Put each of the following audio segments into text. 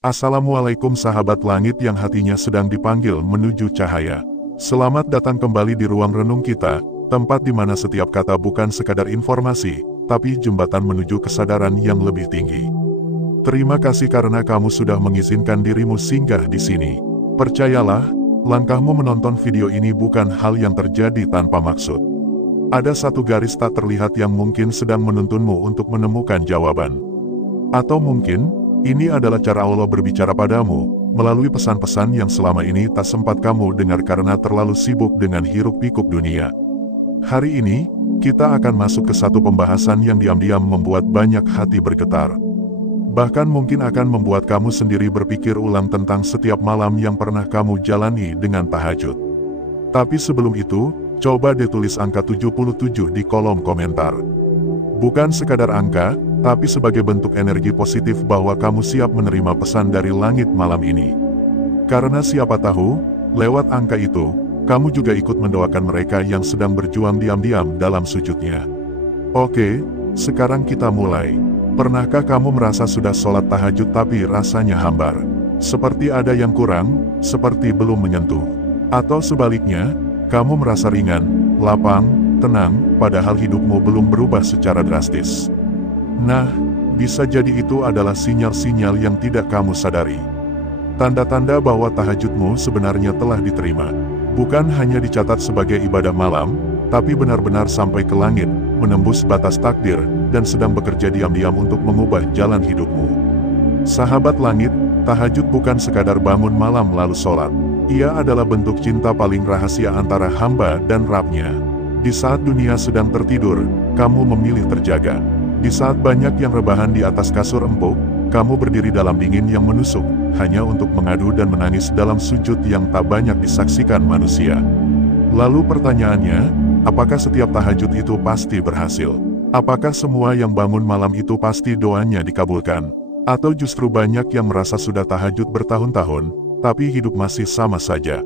Assalamualaikum sahabat langit yang hatinya sedang dipanggil menuju cahaya. Selamat datang kembali di ruang renung kita, tempat di mana setiap kata bukan sekadar informasi, tapi jembatan menuju kesadaran yang lebih tinggi. Terima kasih karena kamu sudah mengizinkan dirimu singgah di sini. Percayalah, langkahmu menonton video ini bukan hal yang terjadi tanpa maksud. Ada satu garis tak terlihat yang mungkin sedang menuntunmu untuk menemukan jawaban. Atau mungkin, ini adalah cara Allah berbicara padamu, melalui pesan-pesan yang selama ini tak sempat kamu dengar karena terlalu sibuk dengan hiruk-pikuk dunia. Hari ini, kita akan masuk ke satu pembahasan yang diam-diam membuat banyak hati bergetar. Bahkan mungkin akan membuat kamu sendiri berpikir ulang tentang setiap malam yang pernah kamu jalani dengan tahajud. Tapi sebelum itu, coba ditulis angka 77 di kolom komentar. Bukan sekadar angka, tapi sebagai bentuk energi positif bahwa kamu siap menerima pesan dari langit malam ini. Karena siapa tahu, lewat angka itu, kamu juga ikut mendoakan mereka yang sedang berjuang diam-diam dalam sujudnya. Oke, sekarang kita mulai. Pernahkah kamu merasa sudah sholat tahajud tapi rasanya hambar? Seperti ada yang kurang, seperti belum menyentuh. Atau sebaliknya, kamu merasa ringan, lapang, tenang, padahal hidupmu belum berubah secara drastis. Nah, bisa jadi itu adalah sinyal-sinyal yang tidak kamu sadari. Tanda-tanda bahwa tahajudmu sebenarnya telah diterima. Bukan hanya dicatat sebagai ibadah malam, tapi benar-benar sampai ke langit, menembus batas takdir, dan sedang bekerja diam-diam untuk mengubah jalan hidupmu. Sahabat langit, tahajud bukan sekadar bangun malam lalu sholat. Ia adalah bentuk cinta paling rahasia antara hamba dan Rabb-Nya. Di saat dunia sedang tertidur, kamu memilih terjaga. Di saat banyak yang rebahan di atas kasur empuk, kamu berdiri dalam dingin yang menusuk, hanya untuk mengadu dan menangis dalam sujud yang tak banyak disaksikan manusia. Lalu pertanyaannya, apakah setiap tahajud itu pasti berhasil? Apakah semua yang bangun malam itu pasti doanya dikabulkan? Atau justru banyak yang merasa sudah tahajud bertahun-tahun, tapi hidup masih sama saja?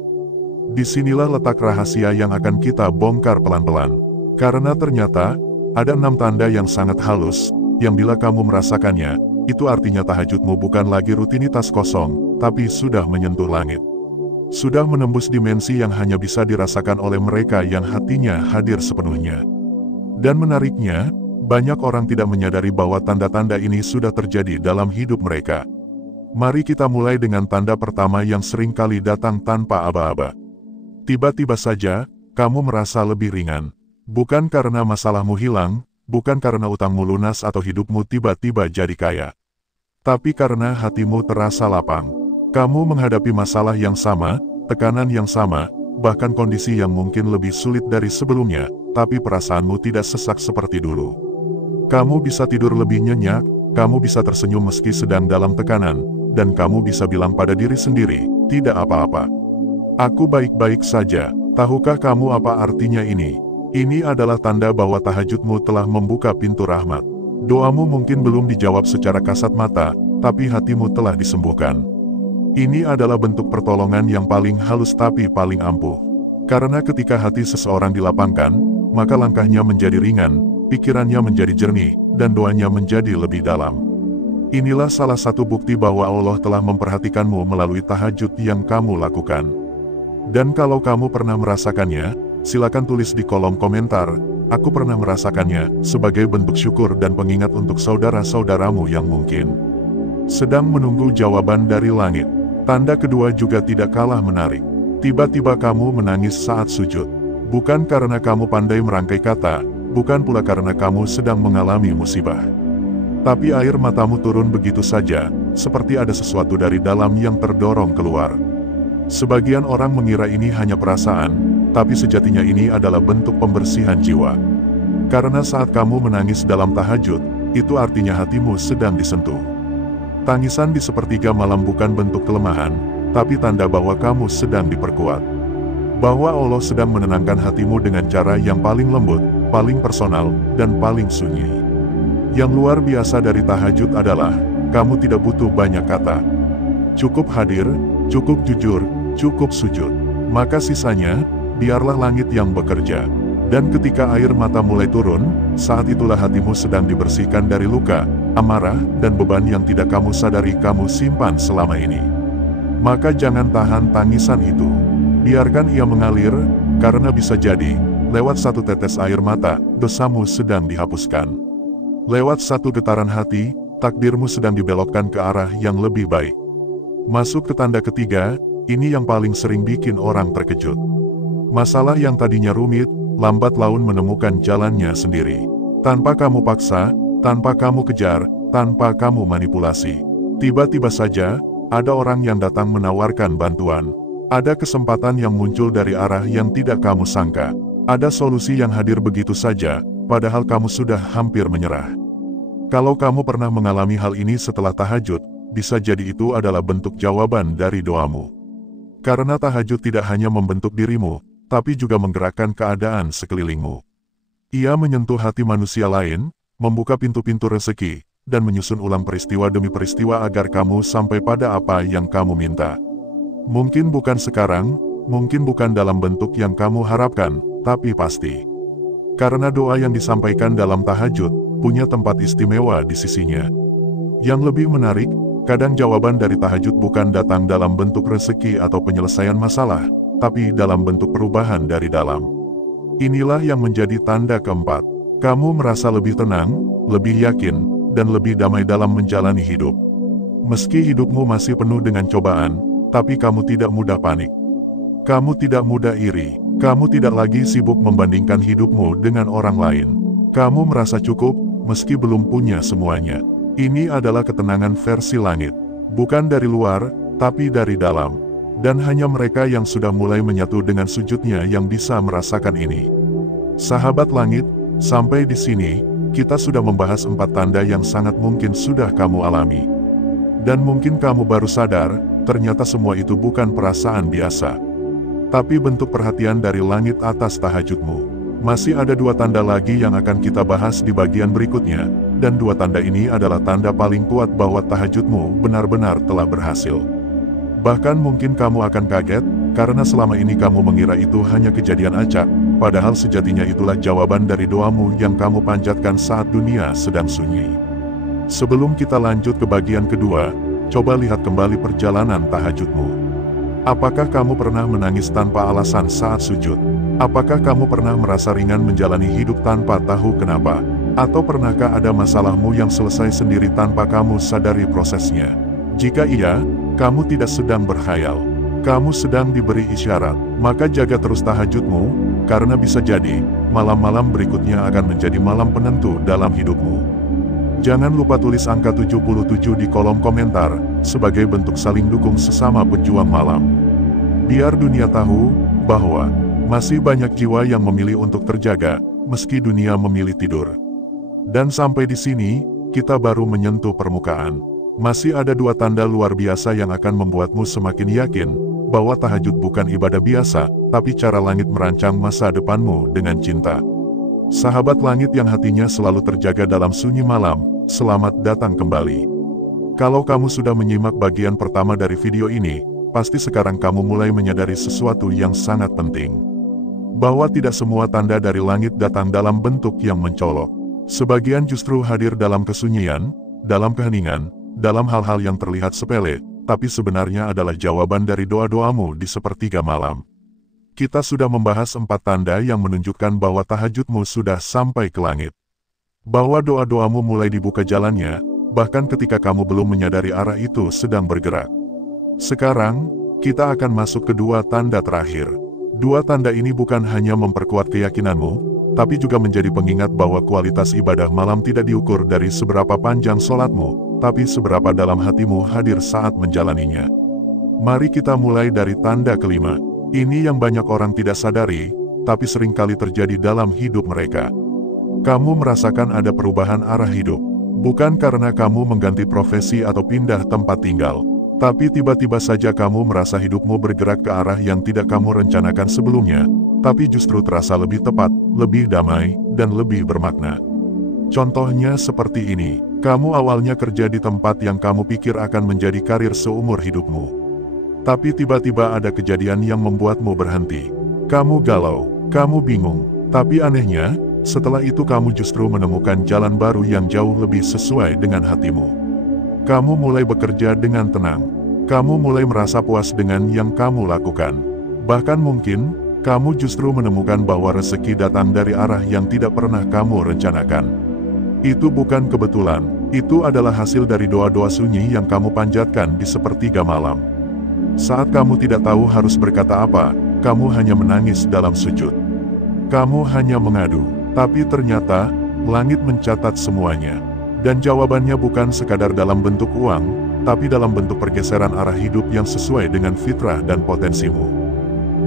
Disinilah letak rahasia yang akan kita bongkar pelan-pelan. Karena ternyata, ada 6 tanda yang sangat halus, yang bila kamu merasakannya, itu artinya tahajudmu bukan lagi rutinitas kosong, tapi sudah menyentuh langit. Sudah menembus dimensi yang hanya bisa dirasakan oleh mereka yang hatinya hadir sepenuhnya. Dan menariknya, banyak orang tidak menyadari bahwa tanda-tanda ini sudah terjadi dalam hidup mereka. Mari kita mulai dengan tanda pertama yang sering kali datang tanpa aba-aba. Tiba-tiba saja, kamu merasa lebih ringan. Bukan karena masalahmu hilang, bukan karena utangmu lunas atau hidupmu tiba-tiba jadi kaya. Tapi karena hatimu terasa lapang. Kamu menghadapi masalah yang sama, tekanan yang sama, bahkan kondisi yang mungkin lebih sulit dari sebelumnya, tapi perasaanmu tidak sesak seperti dulu. Kamu bisa tidur lebih nyenyak, kamu bisa tersenyum meski sedang dalam tekanan, dan kamu bisa bilang pada diri sendiri, tidak apa-apa. Aku baik-baik saja. Tahukah kamu apa artinya ini? Ini adalah tanda bahwa tahajudmu telah membuka pintu rahmat. Doamu mungkin belum dijawab secara kasat mata, tapi hatimu telah disembuhkan. Ini adalah bentuk pertolongan yang paling halus tapi paling ampuh. Karena ketika hati seseorang dilapangkan, maka langkahnya menjadi ringan, pikirannya menjadi jernih, dan doanya menjadi lebih dalam. Inilah salah satu bukti bahwa Allah telah memperhatikanmu melalui tahajud yang kamu lakukan. Dan kalau kamu pernah merasakannya, silakan tulis di kolom komentar, aku pernah merasakannya, sebagai bentuk syukur dan pengingat untuk saudara-saudaramu yang mungkin sedang menunggu jawaban dari langit. Tanda kedua juga tidak kalah menarik. Tiba-tiba kamu menangis saat sujud. Bukan karena kamu pandai merangkai kata, bukan pula karena kamu sedang mengalami musibah. Tapi air matamu turun begitu saja, seperti ada sesuatu dari dalam yang terdorong keluar. Sebagian orang mengira ini hanya perasaan, tapi sejatinya ini adalah bentuk pembersihan jiwa. Karena saat kamu menangis dalam tahajud, itu artinya hatimu sedang disentuh. Tangisan di sepertiga malam bukan bentuk kelemahan, tapi tanda bahwa kamu sedang diperkuat. Bahwa Allah sedang menenangkan hatimu dengan cara yang paling lembut, paling personal, dan paling sunyi. Yang luar biasa dari tahajud adalah, kamu tidak butuh banyak kata. Cukup hadir, cukup jujur, cukup sujud. Maka sisanya, biarlah langit yang bekerja. Dan ketika air mata mulai turun, saat itulah hatimu sedang dibersihkan dari luka, amarah, dan beban yang tidak kamu sadari kamu simpan selama ini. Maka jangan tahan tangisan itu. Biarkan ia mengalir, karena bisa jadi, lewat satu tetes air mata, dosamu sedang dihapuskan. Lewat satu getaran hati, takdirmu sedang dibelokkan ke arah yang lebih baik. Masuk ke tanda ketiga, ini yang paling sering bikin orang terkejut. Masalah yang tadinya rumit, lambat laun menemukan jalannya sendiri. Tanpa kamu paksa, tanpa kamu kejar, tanpa kamu manipulasi. Tiba-tiba saja, ada orang yang datang menawarkan bantuan. Ada kesempatan yang muncul dari arah yang tidak kamu sangka. Ada solusi yang hadir begitu saja, padahal kamu sudah hampir menyerah. Kalau kamu pernah mengalami hal ini setelah tahajud, bisa jadi itu adalah bentuk jawaban dari doamu. Karena tahajud tidak hanya membentuk dirimu, tapi juga menggerakkan keadaan sekelilingmu. Ia menyentuh hati manusia lain, membuka pintu-pintu rezeki, dan menyusun ulang peristiwa demi peristiwa agar kamu sampai pada apa yang kamu minta. Mungkin bukan sekarang, mungkin bukan dalam bentuk yang kamu harapkan, tapi pasti. Karena doa yang disampaikan dalam tahajud, punya tempat istimewa di sisinya. Yang lebih menarik, kadang jawaban dari tahajud bukan datang dalam bentuk rezeki atau penyelesaian masalah, tapi dalam bentuk perubahan dari dalam. Inilah yang menjadi tanda keempat. Kamu merasa lebih tenang, lebih yakin, dan lebih damai dalam menjalani hidup. Meski hidupmu masih penuh dengan cobaan, tapi kamu tidak mudah panik. Kamu tidak mudah iri. Kamu tidak lagi sibuk membandingkan hidupmu dengan orang lain. Kamu merasa cukup, meski belum punya semuanya. Ini adalah ketenangan versi langit. Bukan dari luar, tapi dari dalam. Dan hanya mereka yang sudah mulai menyatu dengan sujudnya yang bisa merasakan ini. Sahabat langit, sampai di sini, kita sudah membahas 4 tanda yang sangat mungkin sudah kamu alami. Dan mungkin kamu baru sadar, ternyata semua itu bukan perasaan biasa. Tapi bentuk perhatian dari langit atas tahajudmu. Masih ada 2 tanda lagi yang akan kita bahas di bagian berikutnya, dan 2 tanda ini adalah tanda paling kuat bahwa tahajudmu benar-benar telah berhasil. Bahkan mungkin kamu akan kaget, karena selama ini kamu mengira itu hanya kejadian acak, padahal sejatinya itulah jawaban dari doamu yang kamu panjatkan saat dunia sedang sunyi. Sebelum kita lanjut ke bagian kedua, coba lihat kembali perjalanan tahajudmu. Apakah kamu pernah menangis tanpa alasan saat sujud? Apakah kamu pernah merasa ringan menjalani hidup tanpa tahu kenapa? Atau pernahkah ada masalahmu yang selesai sendiri tanpa kamu sadari prosesnya? Jika iya, kamu tidak sedang berkhayal. Kamu sedang diberi isyarat. Maka jaga terus tahajudmu, karena bisa jadi, malam-malam berikutnya akan menjadi malam penentu dalam hidupmu. Jangan lupa tulis angka 77 di kolom komentar, sebagai bentuk saling dukung sesama pejuang malam. Biar dunia tahu, bahwa masih banyak jiwa yang memilih untuk terjaga, meski dunia memilih tidur. Dan sampai di sini, kita baru menyentuh permukaan. Masih ada 2 tanda luar biasa yang akan membuatmu semakin yakin, bahwa tahajud bukan ibadah biasa, tapi cara langit merancang masa depanmu dengan cinta. Sahabat langit yang hatinya selalu terjaga dalam sunyi malam, selamat datang kembali. Kalau kamu sudah menyimak bagian pertama dari video ini, pasti sekarang kamu mulai menyadari sesuatu yang sangat penting. Bahwa tidak semua tanda dari langit datang dalam bentuk yang mencolok. Sebagian justru hadir dalam kesunyian, dalam keheningan, dalam hal-hal yang terlihat sepele, tapi sebenarnya adalah jawaban dari doa-doamu di sepertiga malam. Kita sudah membahas 4 tanda yang menunjukkan bahwa tahajudmu sudah sampai ke langit. Bahwa doa-doamu mulai dibuka jalannya, bahkan ketika kamu belum menyadari arah itu sedang bergerak. Sekarang, kita akan masuk ke 2 tanda terakhir. 2 tanda ini bukan hanya memperkuat keyakinanmu, tapi juga menjadi pengingat bahwa kualitas ibadah malam tidak diukur dari seberapa panjang sholatmu, tapi seberapa dalam hatimu hadir saat menjalaninya. Mari kita mulai dari tanda kelima. Ini yang banyak orang tidak sadari, tapi seringkali terjadi dalam hidup mereka. Kamu merasakan ada perubahan arah hidup. Bukan karena kamu mengganti profesi atau pindah tempat tinggal, tapi tiba-tiba saja kamu merasa hidupmu bergerak ke arah yang tidak kamu rencanakan sebelumnya, tapi justru terasa lebih tepat, lebih damai, dan lebih bermakna. Contohnya seperti ini, kamu awalnya kerja di tempat yang kamu pikir akan menjadi karir seumur hidupmu. Tapi tiba-tiba ada kejadian yang membuatmu berhenti. Kamu galau, kamu bingung, tapi anehnya, Setelah itu kamu justru menemukan jalan baru yang jauh lebih sesuai dengan hatimu. Kamu mulai bekerja dengan tenang. Kamu mulai merasa puas dengan yang kamu lakukan. Bahkan mungkin, kamu justru menemukan bahwa rezeki datang dari arah yang tidak pernah kamu rencanakan. Itu bukan kebetulan, itu adalah hasil dari doa-doa sunyi yang kamu panjatkan di sepertiga malam. Saat kamu tidak tahu harus berkata apa, kamu hanya menangis dalam sujud. Kamu hanya mengadu, tapi ternyata, langit mencatat semuanya. Dan jawabannya bukan sekadar dalam bentuk uang, tapi dalam bentuk pergeseran arah hidup yang sesuai dengan fitrah dan potensimu.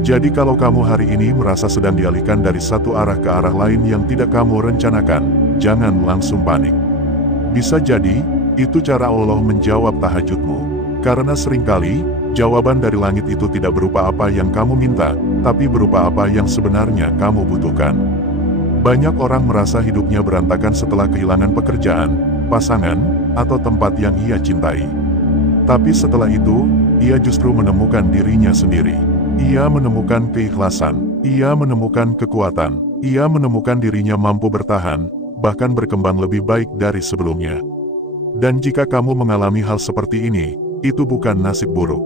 Jadi kalau kamu hari ini merasa sedang dialihkan dari satu arah ke arah lain yang tidak kamu rencanakan, jangan langsung panik. Bisa jadi, itu cara Allah menjawab tahajudmu. Karena seringkali, jawaban dari langit itu tidak berupa apa yang kamu minta, tapi berupa apa yang sebenarnya kamu butuhkan. Banyak orang merasa hidupnya berantakan setelah kehilangan pekerjaan, pasangan, atau tempat yang ia cintai. Tapi setelah itu, ia justru menemukan dirinya sendiri. Ia menemukan keikhlasan, ia menemukan kekuatan, ia menemukan dirinya mampu bertahan, bahkan berkembang lebih baik dari sebelumnya. Dan jika kamu mengalami hal seperti ini, itu bukan nasib buruk.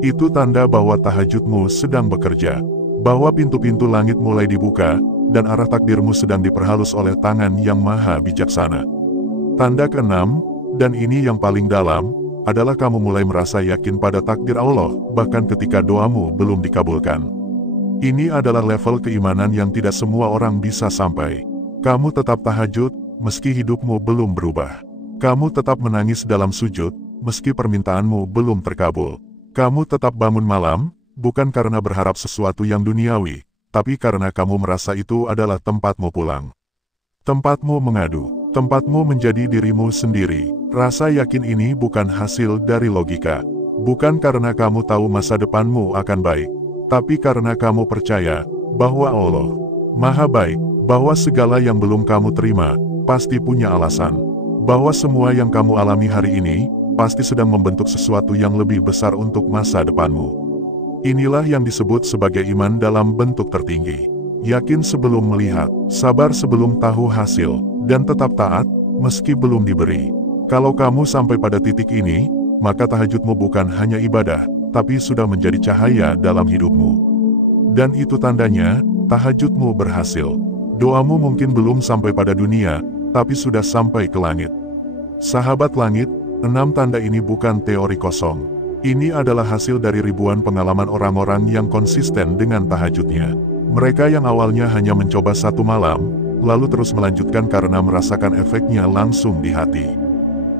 Itu tanda bahwa tahajudmu sedang bekerja, bahwa pintu-pintu langit mulai dibuka, dan arah takdirmu sedang diperhalus oleh tangan yang maha bijaksana. Tanda keenam, dan ini yang paling dalam, adalah kamu mulai merasa yakin pada takdir Allah, bahkan ketika doamu belum dikabulkan. Ini adalah level keimanan yang tidak semua orang bisa sampai. Kamu tetap tahajud, meski hidupmu belum berubah. Kamu tetap menangis dalam sujud, meski permintaanmu belum terkabul. Kamu tetap bangun malam, bukan karena berharap sesuatu yang duniawi, tapi karena kamu merasa itu adalah tempatmu pulang. Tempatmu mengadu, tempatmu menjadi dirimu sendiri. Rasa yakin ini bukan hasil dari logika. Bukan karena kamu tahu masa depanmu akan baik, tapi karena kamu percaya bahwa Allah Maha Baik, bahwa segala yang belum kamu terima pasti punya alasan, bahwa semua yang kamu alami hari ini pasti sedang membentuk sesuatu yang lebih besar untuk masa depanmu. Inilah yang disebut sebagai iman dalam bentuk tertinggi. Yakin sebelum melihat, sabar sebelum tahu hasil, dan tetap taat meski belum diberi. Kalau kamu sampai pada titik ini, maka tahajudmu bukan hanya ibadah, tapi sudah menjadi cahaya dalam hidupmu. Dan itu tandanya, tahajudmu berhasil. Doamu mungkin belum sampai pada dunia, tapi sudah sampai ke langit. Sahabat langit, 6 tanda ini bukan teori kosong. Ini adalah hasil dari ribuan pengalaman orang-orang yang konsisten dengan tahajudnya. Mereka yang awalnya hanya mencoba satu malam, lalu terus melanjutkan karena merasakan efeknya langsung di hati.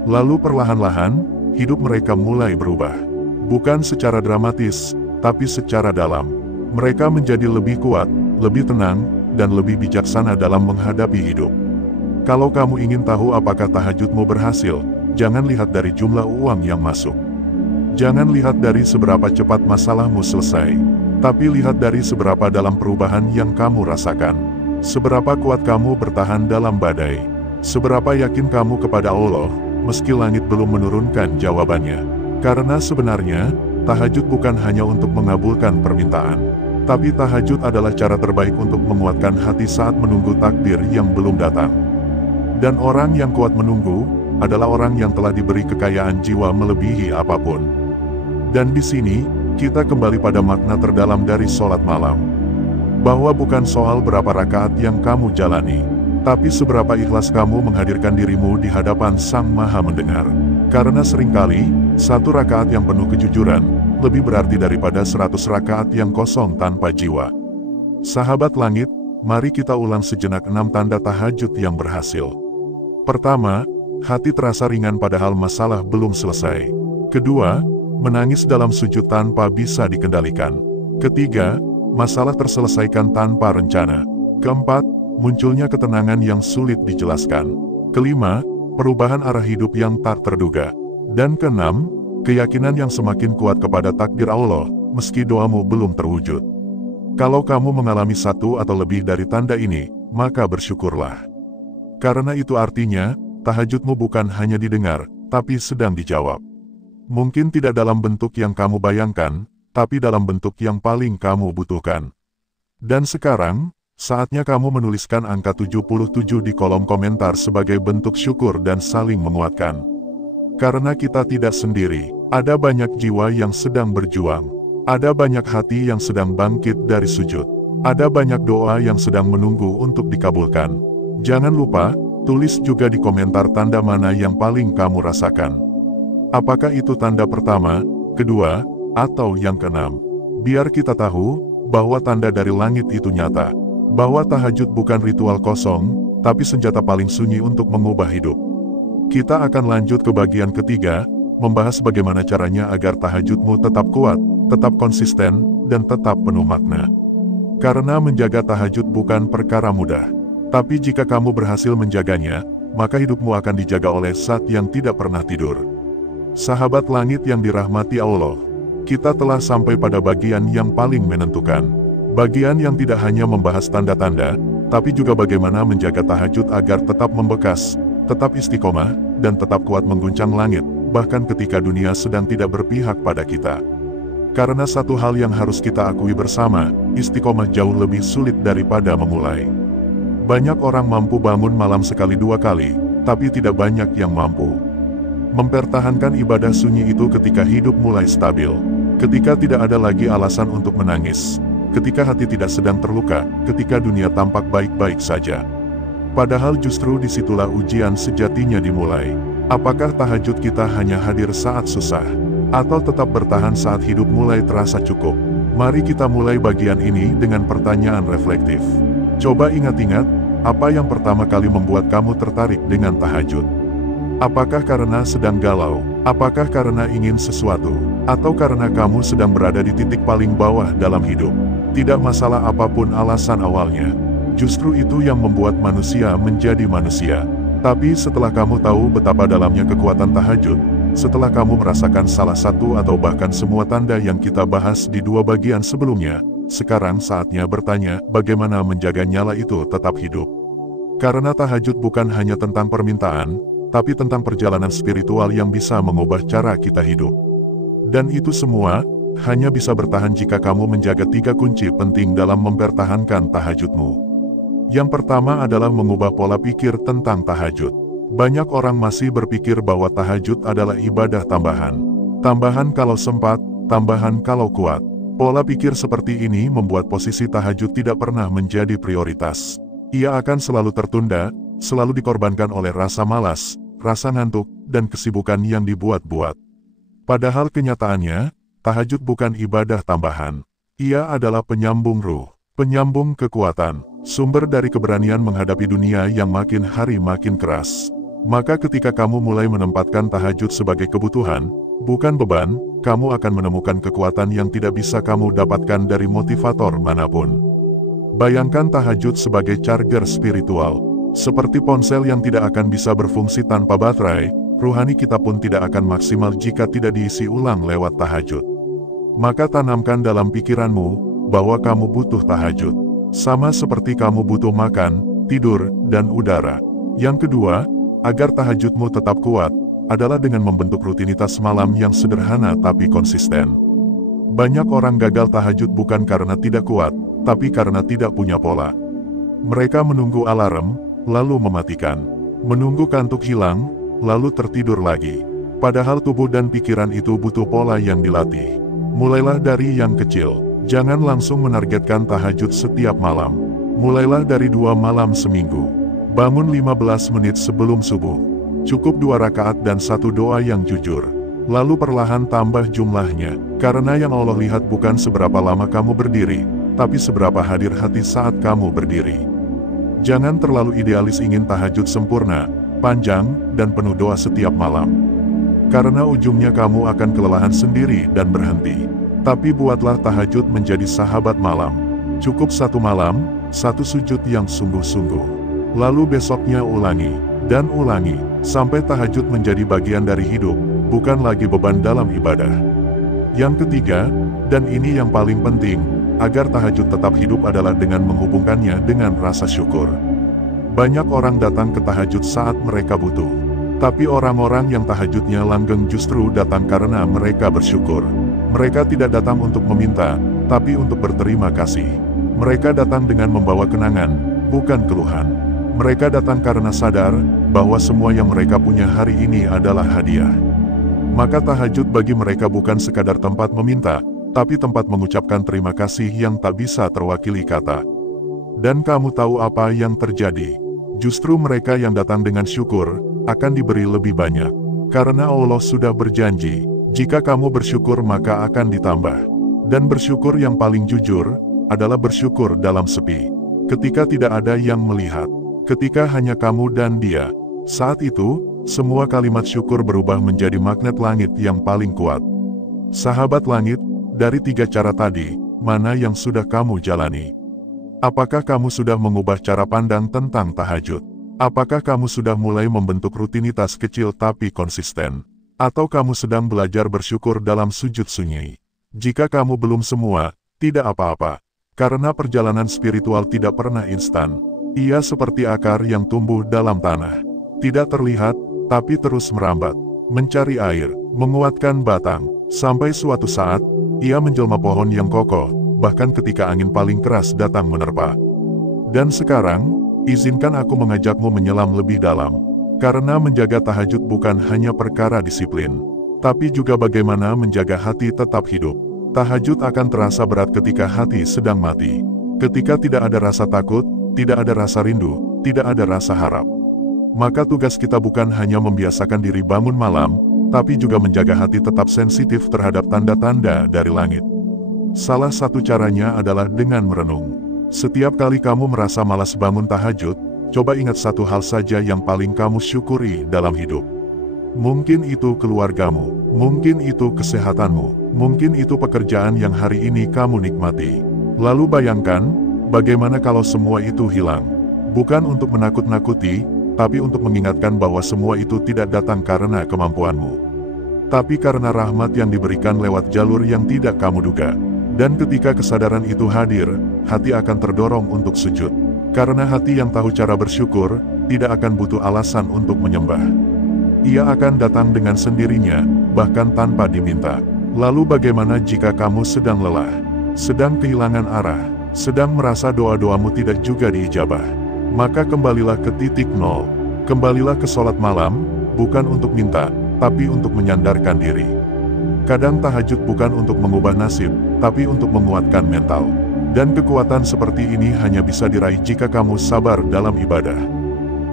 Lalu perlahan-lahan, hidup mereka mulai berubah. Bukan secara dramatis, tapi secara dalam. Mereka menjadi lebih kuat, lebih tenang, dan lebih bijaksana dalam menghadapi hidup. Kalau kamu ingin tahu apakah tahajudmu berhasil, jangan lihat dari jumlah uang yang masuk. Jangan lihat dari seberapa cepat masalahmu selesai, tapi lihat dari seberapa dalam perubahan yang kamu rasakan. Seberapa kuat kamu bertahan dalam badai. Seberapa yakin kamu kepada Allah, meski langit belum menurunkan jawabannya. Karena sebenarnya, tahajud bukan hanya untuk mengabulkan permintaan, tapi tahajud adalah cara terbaik untuk menguatkan hati saat menunggu takdir yang belum datang. Dan orang yang kuat menunggu, adalah orang yang telah diberi kekayaan jiwa melebihi apapun. Dan di sini, kita kembali pada makna terdalam dari sholat malam. Bahwa bukan soal berapa rakaat yang kamu jalani, tapi seberapa ikhlas kamu menghadirkan dirimu di hadapan Sang Maha Mendengar. Karena seringkali, satu rakaat yang penuh kejujuran, lebih berarti daripada 100 rakaat yang kosong tanpa jiwa. Sahabat langit, mari kita ulang sejenak 6 tanda tahajud yang berhasil. Pertama, hati terasa ringan padahal masalah belum selesai. Kedua, menangis dalam sujud tanpa bisa dikendalikan. Ketiga, masalah terselesaikan tanpa rencana. Keempat, munculnya ketenangan yang sulit dijelaskan. Kelima, perubahan arah hidup yang tak terduga. Dan keenam, keyakinan yang semakin kuat kepada takdir Allah, meski doamu belum terwujud. Kalau kamu mengalami satu atau lebih dari tanda ini, maka bersyukurlah. Karena itu artinya, tahajudmu bukan hanya didengar, tapi sedang dijawab. Mungkin tidak dalam bentuk yang kamu bayangkan, tapi dalam bentuk yang paling kamu butuhkan. Dan sekarang, Saatnya kamu menuliskan angka 77 di kolom komentar sebagai bentuk syukur dan saling menguatkan. Karena kita tidak sendiri, ada banyak jiwa yang sedang berjuang. Ada banyak hati yang sedang bangkit dari sujud. Ada banyak doa yang sedang menunggu untuk dikabulkan. Jangan lupa, tulis juga di komentar tanda mana yang paling kamu rasakan. Apakah itu tanda pertama, kedua, atau yang keenam? Biar kita tahu bahwa tanda dari langit itu nyata. Bahwa tahajud bukan ritual kosong, tapi senjata paling sunyi untuk mengubah hidup. Kita akan lanjut ke bagian ketiga, membahas bagaimana caranya agar tahajudmu tetap kuat, tetap konsisten, dan tetap penuh makna. Karena menjaga tahajud bukan perkara mudah. Tapi jika kamu berhasil menjaganya, maka hidupmu akan dijaga oleh Zat yang tidak pernah tidur. Sahabat langit yang dirahmati Allah, kita telah sampai pada bagian yang paling menentukan. Bagian yang tidak hanya membahas tanda-tanda, tapi juga bagaimana menjaga tahajud agar tetap membekas, tetap istiqomah, dan tetap kuat mengguncang langit, bahkan ketika dunia sedang tidak berpihak pada kita. Karena satu hal yang harus kita akui bersama, istiqomah jauh lebih sulit daripada memulai. Banyak orang mampu bangun malam sekali dua kali, tapi tidak banyak yang mampu mempertahankan ibadah sunyi itu ketika hidup mulai stabil, ketika tidak ada lagi alasan untuk menangis, ketika hati tidak sedang terluka, ketika dunia tampak baik-baik saja. Padahal justru disitulah ujian sejatinya dimulai. Apakah tahajud kita hanya hadir saat susah, atau tetap bertahan saat hidup mulai terasa cukup? Mari kita mulai bagian ini dengan pertanyaan reflektif. Coba ingat-ingat, apa yang pertama kali membuat kamu tertarik dengan tahajud? Apakah karena sedang galau? Apakah karena ingin sesuatu? Atau karena kamu sedang berada di titik paling bawah dalam hidup? Tidak masalah apapun alasan awalnya. Justru itu yang membuat manusia menjadi manusia. Tapi setelah kamu tahu betapa dalamnya kekuatan tahajud, setelah kamu merasakan salah satu atau bahkan semua tanda yang kita bahas di dua bagian sebelumnya, sekarang saatnya bertanya, bagaimana menjaga nyala itu tetap hidup? Karena tahajud bukan hanya tentang permintaan, tapi tentang perjalanan spiritual yang bisa mengubah cara kita hidup. Dan itu semua hanya bisa bertahan jika kamu menjaga 3 kunci penting dalam mempertahankan tahajudmu. Yang pertama adalah mengubah pola pikir tentang tahajud. Banyak orang masih berpikir bahwa tahajud adalah ibadah tambahan. Tambahan kalau sempat, tambahan kalau kuat. Pola pikir seperti ini membuat posisi tahajud tidak pernah menjadi prioritas. Ia akan selalu tertunda, selalu dikorbankan oleh rasa malas, rasa ngantuk, dan kesibukan yang dibuat-buat. Padahal kenyataannya, tahajud bukan ibadah tambahan. Ia adalah penyambung ruh, penyambung kekuatan, sumber dari keberanian menghadapi dunia yang makin hari makin keras. Maka ketika kamu mulai menempatkan tahajud sebagai kebutuhan, bukan beban, kamu akan menemukan kekuatan yang tidak bisa kamu dapatkan dari motivator manapun. Bayangkan tahajud sebagai charger spiritual. Seperti ponsel yang tidak akan bisa berfungsi tanpa baterai, ruhani kita pun tidak akan maksimal jika tidak diisi ulang lewat tahajud. Maka tanamkan dalam pikiranmu bahwa kamu butuh tahajud. Sama seperti kamu butuh makan, tidur, dan udara. Yang kedua, agar tahajudmu tetap kuat, adalah dengan membentuk rutinitas malam yang sederhana tapi konsisten. Banyak orang gagal tahajud bukan karena tidak kuat, tapi karena tidak punya pola. Mereka menunggu alarm, lalu mematikan. Menunggu kantuk hilang, lalu tertidur lagi. Padahal tubuh dan pikiran itu butuh pola yang dilatih. Mulailah dari yang kecil. Jangan langsung menargetkan tahajud setiap malam. Mulailah dari 2 malam seminggu. Bangun 15 menit sebelum subuh. Cukup 2 rakaat dan 1 doa yang jujur. Lalu perlahan tambah jumlahnya. Karena yang Allah lihat bukan seberapa lama kamu berdiri, tapi seberapa hadir hati saat kamu berdiri. Jangan terlalu idealis ingin tahajud sempurna, panjang, dan penuh doa setiap malam. Karena ujungnya kamu akan kelelahan sendiri dan berhenti. Tapi buatlah tahajud menjadi sahabat malam. Cukup 1 malam, 1 sujud yang sungguh-sungguh. Lalu besoknya ulangi, dan ulangi, sampai tahajud menjadi bagian dari hidup, bukan lagi beban dalam ibadah. Yang ketiga, dan ini yang paling penting, agar tahajud tetap hidup adalah dengan menghubungkannya dengan rasa syukur. Banyak orang datang ke tahajud saat mereka butuh. Tapi orang-orang yang tahajudnya langgeng justru datang karena mereka bersyukur. Mereka tidak datang untuk meminta, tapi untuk berterima kasih. Mereka datang dengan membawa kenangan, bukan keluhan. Mereka datang karena sadar bahwa semua yang mereka punya hari ini adalah hadiah. Maka tahajud bagi mereka bukan sekadar tempat meminta, tapi tempat mengucapkan terima kasih yang tak bisa terwakili kata. Dan kamu tahu apa yang terjadi? Justru mereka yang datang dengan syukur akan diberi lebih banyak. Karena Allah sudah berjanji, jika kamu bersyukur maka akan ditambah. Dan bersyukur yang paling jujur adalah bersyukur dalam sepi. Ketika tidak ada yang melihat, ketika hanya kamu dan dia. Saat itu, semua kalimat syukur berubah menjadi magnet langit yang paling kuat. Sahabat langit, dari 3 cara tadi, mana yang sudah kamu jalani? Apakah kamu sudah mengubah cara pandang tentang tahajud? Apakah kamu sudah mulai membentuk rutinitas kecil tapi konsisten? Atau kamu sedang belajar bersyukur dalam sujud sunyi? Jika kamu belum semua, tidak apa-apa. Karena perjalanan spiritual tidak pernah instan. Ia seperti akar yang tumbuh dalam tanah. Tidak terlihat, tapi terus merambat. Mencari air, menguatkan batang. Sampai suatu saat, ia menjelma pohon yang kokoh. Bahkan ketika angin paling keras datang menerpa. Dan sekarang, izinkan aku mengajakmu menyelam lebih dalam. Karena menjaga tahajud bukan hanya perkara disiplin, tapi juga bagaimana menjaga hati tetap hidup. Tahajud akan terasa berat ketika hati sedang mati. Ketika tidak ada rasa takut, tidak ada rasa rindu, tidak ada rasa harap. Maka tugas kita bukan hanya membiasakan diri bangun malam, tapi juga menjaga hati tetap sensitif terhadap tanda-tanda dari langit. Salah satu caranya adalah dengan merenung. Setiap kali kamu merasa malas bangun tahajud, coba ingat satu hal saja yang paling kamu syukuri dalam hidup. Mungkin itu keluargamu, mungkin itu kesehatanmu, mungkin itu pekerjaan yang hari ini kamu nikmati. Lalu bayangkan, bagaimana kalau semua itu hilang? Bukan untuk menakut-nakuti, tapi untuk mengingatkan bahwa semua itu tidak datang karena kemampuanmu, tapi karena rahmat yang diberikan lewat jalur yang tidak kamu duga. Dan ketika kesadaran itu hadir, hati akan terdorong untuk sujud. Karena hati yang tahu cara bersyukur, tidak akan butuh alasan untuk menyembah. Ia akan datang dengan sendirinya, bahkan tanpa diminta. Lalu bagaimana jika kamu sedang lelah, sedang kehilangan arah, sedang merasa doa-doamu tidak juga diijabah? Maka kembalilah ke titik nol. Kembalilah ke sholat malam, bukan untuk minta, tapi untuk menyandarkan diri. Kadang tahajud bukan untuk mengubah nasib, tapi untuk menguatkan mental. Dan kekuatan seperti ini hanya bisa diraih jika kamu sabar dalam ibadah.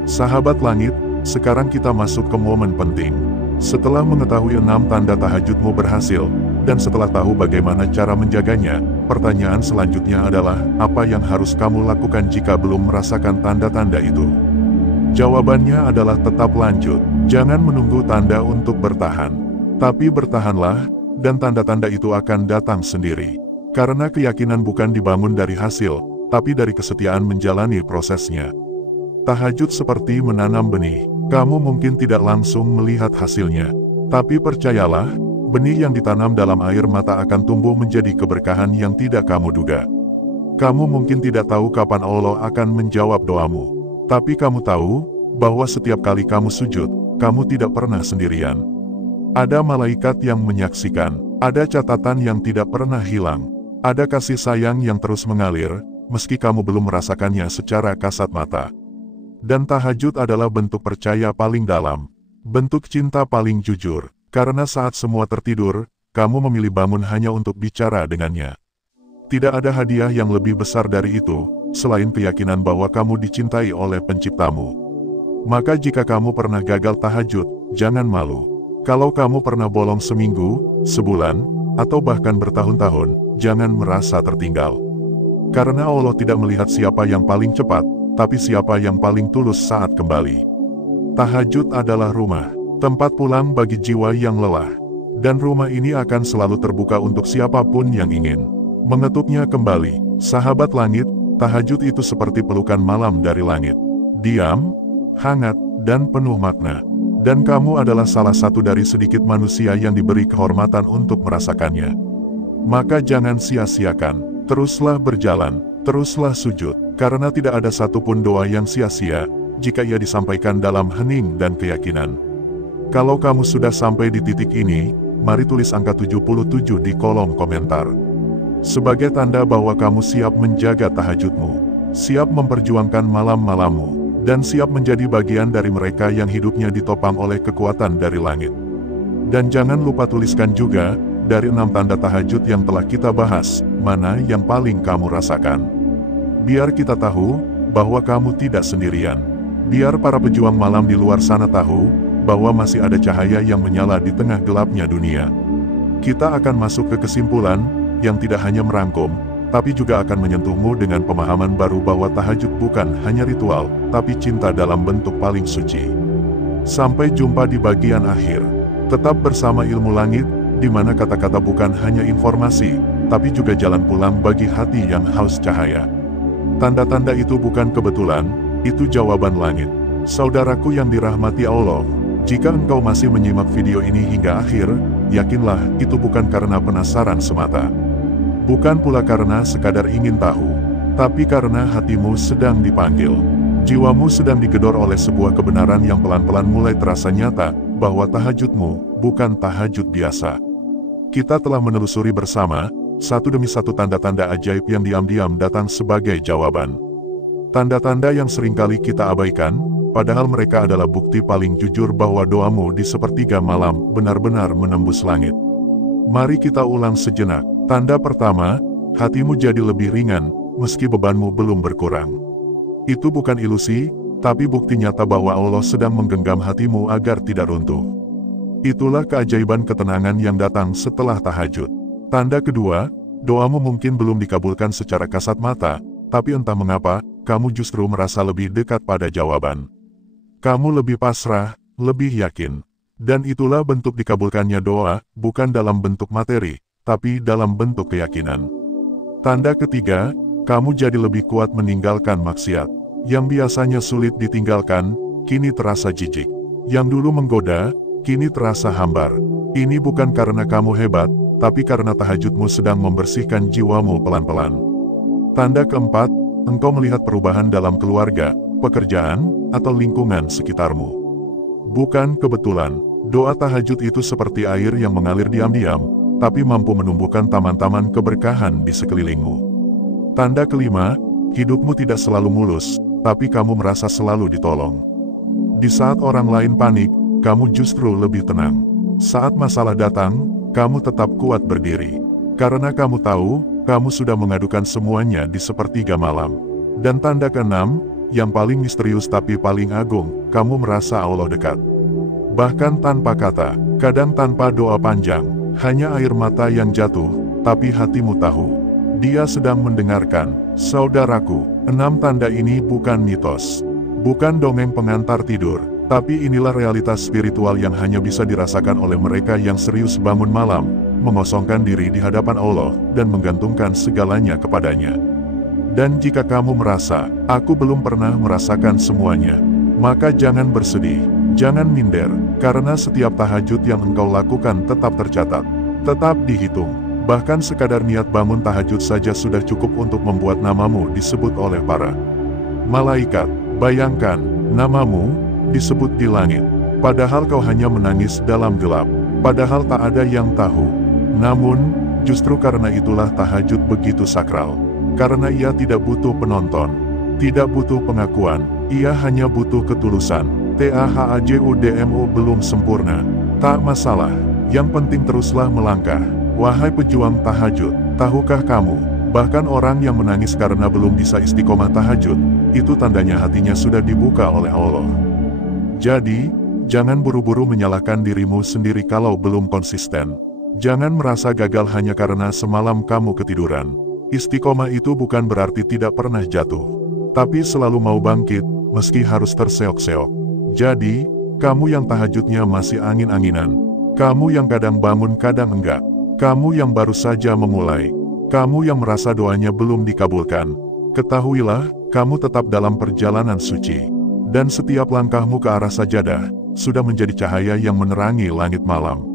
Sahabat langit, sekarang kita masuk ke momen penting. Setelah mengetahui 6 tanda tahajudmu berhasil, dan setelah tahu bagaimana cara menjaganya, pertanyaan selanjutnya adalah, apa yang harus kamu lakukan jika belum merasakan tanda-tanda itu? Jawabannya adalah tetap lanjut. Jangan menunggu tanda untuk bertahan. Tapi bertahanlah, dan tanda-tanda itu akan datang sendiri. Karena keyakinan bukan dibangun dari hasil, tapi dari kesetiaan menjalani prosesnya. Tahajud seperti menanam benih. Kamu mungkin tidak langsung melihat hasilnya. Tapi percayalah, benih yang ditanam dalam air mata akan tumbuh menjadi keberkahan yang tidak kamu duga. Kamu mungkin tidak tahu kapan Allah akan menjawab doamu. Tapi kamu tahu, bahwa setiap kali kamu sujud, kamu tidak pernah sendirian. Ada malaikat yang menyaksikan, ada catatan yang tidak pernah hilang, ada kasih sayang yang terus mengalir, meski kamu belum merasakannya secara kasat mata. Dan tahajud adalah bentuk percaya paling dalam, bentuk cinta paling jujur, karena saat semua tertidur, kamu memilih bangun hanya untuk bicara dengannya. Tidak ada hadiah yang lebih besar dari itu, selain keyakinan bahwa kamu dicintai oleh penciptamu. Maka jika kamu pernah gagal tahajud, jangan malu. Kalau kamu pernah bolong seminggu, sebulan, atau bahkan bertahun-tahun, jangan merasa tertinggal. Karena Allah tidak melihat siapa yang paling cepat, tapi siapa yang paling tulus saat kembali. Tahajud adalah rumah, tempat pulang bagi jiwa yang lelah. Dan rumah ini akan selalu terbuka untuk siapapun yang ingin mengetuknya kembali. Sahabat langit, tahajud itu seperti pelukan malam dari langit. Diam, hangat, dan penuh makna. Dan kamu adalah salah satu dari sedikit manusia yang diberi kehormatan untuk merasakannya. Maka jangan sia-siakan, teruslah berjalan, teruslah sujud, karena tidak ada satupun doa yang sia-sia, jika ia disampaikan dalam hening dan keyakinan. Kalau kamu sudah sampai di titik ini, mari tulis angka 77 di kolom komentar. sebagai tanda bahwa kamu siap menjaga tahajudmu, siap memperjuangkan malam-malammu, dan siap menjadi bagian dari mereka yang hidupnya ditopang oleh kekuatan dari langit. Dan jangan lupa tuliskan juga, dari 6 tanda tahajud yang telah kita bahas, mana yang paling kamu rasakan. Biar kita tahu, bahwa kamu tidak sendirian. Biar para pejuang malam di luar sana tahu, bahwa masih ada cahaya yang menyala di tengah gelapnya dunia. Kita akan masuk ke kesimpulan, yang tidak hanya merangkum, tapi juga akan menyentuhmu dengan pemahaman baru bahwa tahajud bukan hanya ritual, tapi cinta dalam bentuk paling suci. Sampai jumpa di bagian akhir. Tetap bersama Ilmu Langit, di mana kata-kata bukan hanya informasi, tapi juga jalan pulang bagi hati yang haus cahaya. Tanda-tanda itu bukan kebetulan, itu jawaban langit. Saudaraku yang dirahmati Allah, jika engkau masih menyimak video ini hingga akhir, yakinlah itu bukan karena penasaran semata. Bukan pula karena sekadar ingin tahu, tapi karena hatimu sedang dipanggil. Jiwamu sedang digedor oleh sebuah kebenaran yang pelan-pelan mulai terasa nyata, bahwa tahajudmu bukan tahajud biasa. Kita telah menelusuri bersama, satu demi satu tanda-tanda ajaib yang diam-diam datang sebagai jawaban. Tanda-tanda yang seringkali kita abaikan, padahal mereka adalah bukti paling jujur bahwa doamu di sepertiga malam benar-benar menembus langit. Mari kita ulang sejenak. Tanda pertama, hatimu jadi lebih ringan, meski bebanmu belum berkurang. Itu bukan ilusi, tapi bukti nyata bahwa Allah sedang menggenggam hatimu agar tidak runtuh. Itulah keajaiban ketenangan yang datang setelah tahajud. Tanda kedua, doamu mungkin belum dikabulkan secara kasat mata, tapi entah mengapa, kamu justru merasa lebih dekat pada jawaban. Kamu lebih pasrah, lebih yakin. Dan itulah bentuk dikabulkannya doa, bukan dalam bentuk materi, tapi dalam bentuk keyakinan. Tanda ketiga, kamu jadi lebih kuat meninggalkan maksiat. Yang biasanya sulit ditinggalkan, kini terasa jijik. Yang dulu menggoda, kini terasa hambar. Ini bukan karena kamu hebat, tapi karena tahajudmu sedang membersihkan jiwamu pelan-pelan. Tanda keempat, engkau melihat perubahan dalam keluarga, pekerjaan, atau lingkungan sekitarmu. Bukan kebetulan, doa tahajud itu seperti air yang mengalir diam-diam, tapi mampu menumbuhkan taman-taman keberkahan di sekelilingmu. Tanda kelima, hidupmu tidak selalu mulus, tapi kamu merasa selalu ditolong. Di saat orang lain panik, kamu justru lebih tenang. Saat masalah datang, kamu tetap kuat berdiri. Karena kamu tahu, kamu sudah mengadukan semuanya di sepertiga malam. Dan tanda keenam, yang paling misterius tapi paling agung, kamu merasa Allah dekat. Bahkan tanpa kata, kadang tanpa doa panjang. Hanya air mata yang jatuh, tapi hatimu tahu. Dia sedang mendengarkan. Saudaraku, 6 tanda ini bukan mitos. Bukan dongeng pengantar tidur, tapi inilah realitas spiritual yang hanya bisa dirasakan oleh mereka yang serius bangun malam, mengosongkan diri di hadapan Allah, dan menggantungkan segalanya kepadanya. Dan jika kamu merasa, aku belum pernah merasakan semuanya, maka jangan bersedih. Jangan minder, karena setiap tahajud yang engkau lakukan tetap tercatat, tetap dihitung. Bahkan sekadar niat bangun tahajud saja sudah cukup untuk membuat namamu disebut oleh para malaikat. Bayangkan, namamu disebut di langit. Padahal kau hanya menangis dalam gelap. Padahal tak ada yang tahu. Namun, justru karena itulah tahajud begitu sakral. Karena ia tidak butuh penonton, tidak butuh pengakuan, ia hanya butuh ketulusan. TAHAJUDMO belum sempurna, tak masalah, yang penting teruslah melangkah. Wahai pejuang tahajud, tahukah kamu, bahkan orang yang menangis karena belum bisa istiqomah tahajud, itu tandanya hatinya sudah dibuka oleh Allah. Jadi, jangan buru-buru menyalahkan dirimu sendiri kalau belum konsisten. Jangan merasa gagal hanya karena semalam kamu ketiduran. Istiqomah itu bukan berarti tidak pernah jatuh, tapi selalu mau bangkit, meski harus terseok-seok. Jadi, kamu yang tahajudnya masih angin-anginan, kamu yang kadang bangun kadang enggak, kamu yang baru saja memulai, kamu yang merasa doanya belum dikabulkan, ketahuilah, kamu tetap dalam perjalanan suci. Dan setiap langkahmu ke arah sajadah, sudah menjadi cahaya yang menerangi langit malam.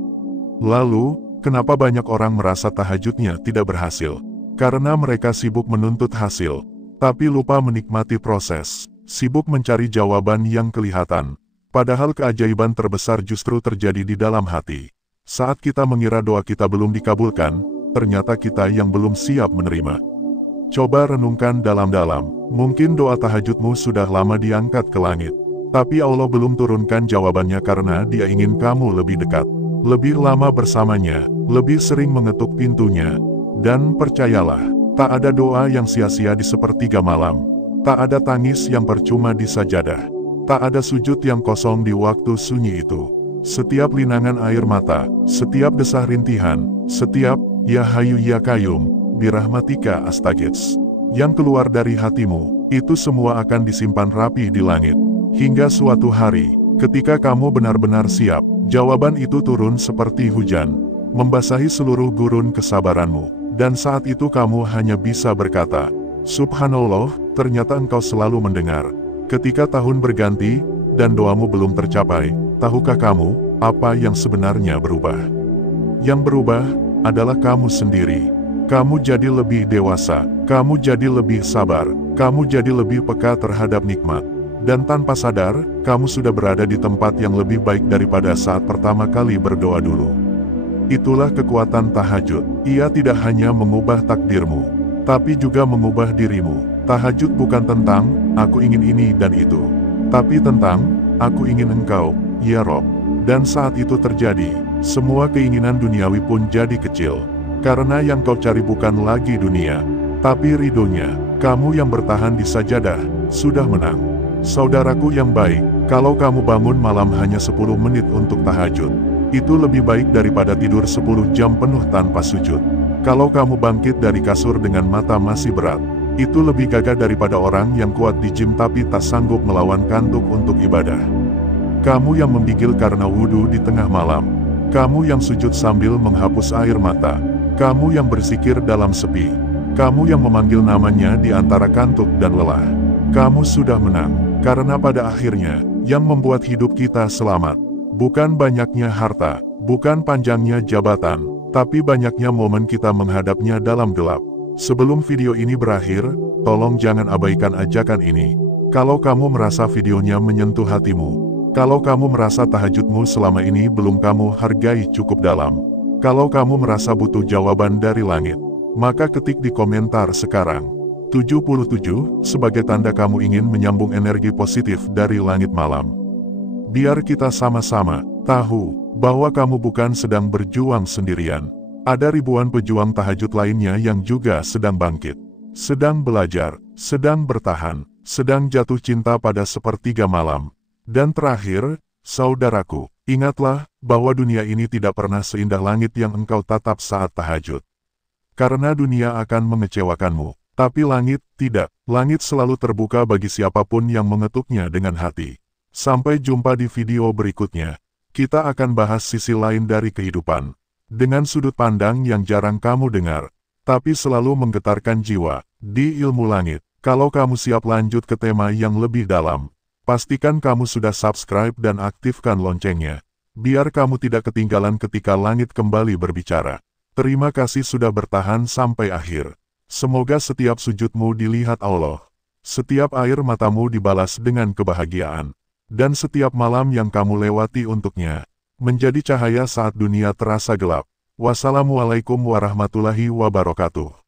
Lalu, kenapa banyak orang merasa tahajudnya tidak berhasil? Karena mereka sibuk menuntut hasil, tapi lupa menikmati proses. Sibuk mencari jawaban yang kelihatan, padahal keajaiban terbesar justru terjadi di dalam hati. Saat kita mengira doa kita belum dikabulkan, ternyata kita yang belum siap menerima. Coba renungkan dalam-dalam, mungkin doa tahajudmu sudah lama diangkat ke langit. Tapi Allah belum turunkan jawabannya karena Dia ingin kamu lebih dekat, lebih lama bersamanya, lebih sering mengetuk pintunya. Dan percayalah, tak ada doa yang sia-sia di sepertiga malam. Tak ada tangis yang percuma di sajadah. Tak ada sujud yang kosong di waktu sunyi itu. Setiap linangan air mata, setiap desah rintihan, setiap "Ya Hayu Ya Qayyum, birahmatika astaghits" yang keluar dari hatimu, itu semua akan disimpan rapi di langit. Hingga suatu hari, ketika kamu benar-benar siap, jawaban itu turun seperti hujan, membasahi seluruh gurun kesabaranmu. Dan saat itu kamu hanya bisa berkata, "Subhanallah, ternyata Engkau selalu mendengar." Ketika tahun berganti, dan doamu belum tercapai, tahukah kamu, apa yang sebenarnya berubah? Yang berubah, adalah kamu sendiri. Kamu jadi lebih dewasa, kamu jadi lebih sabar, kamu jadi lebih peka terhadap nikmat. Dan tanpa sadar, kamu sudah berada di tempat yang lebih baik daripada saat pertama kali berdoa dulu. Itulah kekuatan tahajud. Ia tidak hanya mengubah takdirmu, tapi juga mengubah dirimu. Tahajud bukan tentang, "Aku ingin ini dan itu," tapi tentang, "Aku ingin Engkau, ya Rob." Dan saat itu terjadi, semua keinginan duniawi pun jadi kecil. Karena yang kau cari bukan lagi dunia, tapi ridhonya. Kamu yang bertahan di sajadah, sudah menang. Saudaraku yang baik, kalau kamu bangun malam hanya 10 menit untuk tahajud, itu lebih baik daripada tidur 10 jam penuh tanpa sujud. Kalau kamu bangkit dari kasur dengan mata masih berat, itu lebih gagah daripada orang yang kuat di gym tapi tak sanggup melawan kantuk untuk ibadah. Kamu yang menggigil karena wudhu di tengah malam, kamu yang sujud sambil menghapus air mata, kamu yang bersikir dalam sepi, kamu yang memanggil namanya di antara kantuk dan lelah, kamu sudah menang. Karena pada akhirnya, yang membuat hidup kita selamat, bukan banyaknya harta, bukan panjangnya jabatan, tapi banyaknya momen kita menghadapnya dalam gelap. Sebelum video ini berakhir, tolong jangan abaikan ajakan ini. Kalau kamu merasa videonya menyentuh hatimu, kalau kamu merasa tahajudmu selama ini belum kamu hargai cukup dalam, kalau kamu merasa butuh jawaban dari langit, maka ketik di komentar sekarang 77 sebagai tanda kamu ingin menyambung energi positif dari langit malam. Biar kita sama-sama tahu bahwa kamu bukan sedang berjuang sendirian. Ada ribuan pejuang tahajud lainnya yang juga sedang bangkit, sedang belajar, sedang bertahan, sedang jatuh cinta pada sepertiga malam. Dan terakhir, saudaraku, ingatlah bahwa dunia ini tidak pernah seindah langit yang engkau tatap saat tahajud. Karena dunia akan mengecewakanmu, tapi langit tidak. Langit selalu terbuka bagi siapapun yang mengetuknya dengan hati. Sampai jumpa di video berikutnya. Kita akan bahas sisi lain dari kehidupan, dengan sudut pandang yang jarang kamu dengar, tapi selalu menggetarkan jiwa, di Ilmu Langit. Kalau kamu siap lanjut ke tema yang lebih dalam, pastikan kamu sudah subscribe dan aktifkan loncengnya, biar kamu tidak ketinggalan ketika langit kembali berbicara. Terima kasih sudah bertahan sampai akhir. Semoga setiap sujudmu dilihat Allah, setiap air matamu dibalas dengan kebahagiaan, dan setiap malam yang kamu lewati untuknya menjadi cahaya saat dunia terasa gelap. Wassalamualaikum warahmatullahi wabarakatuh.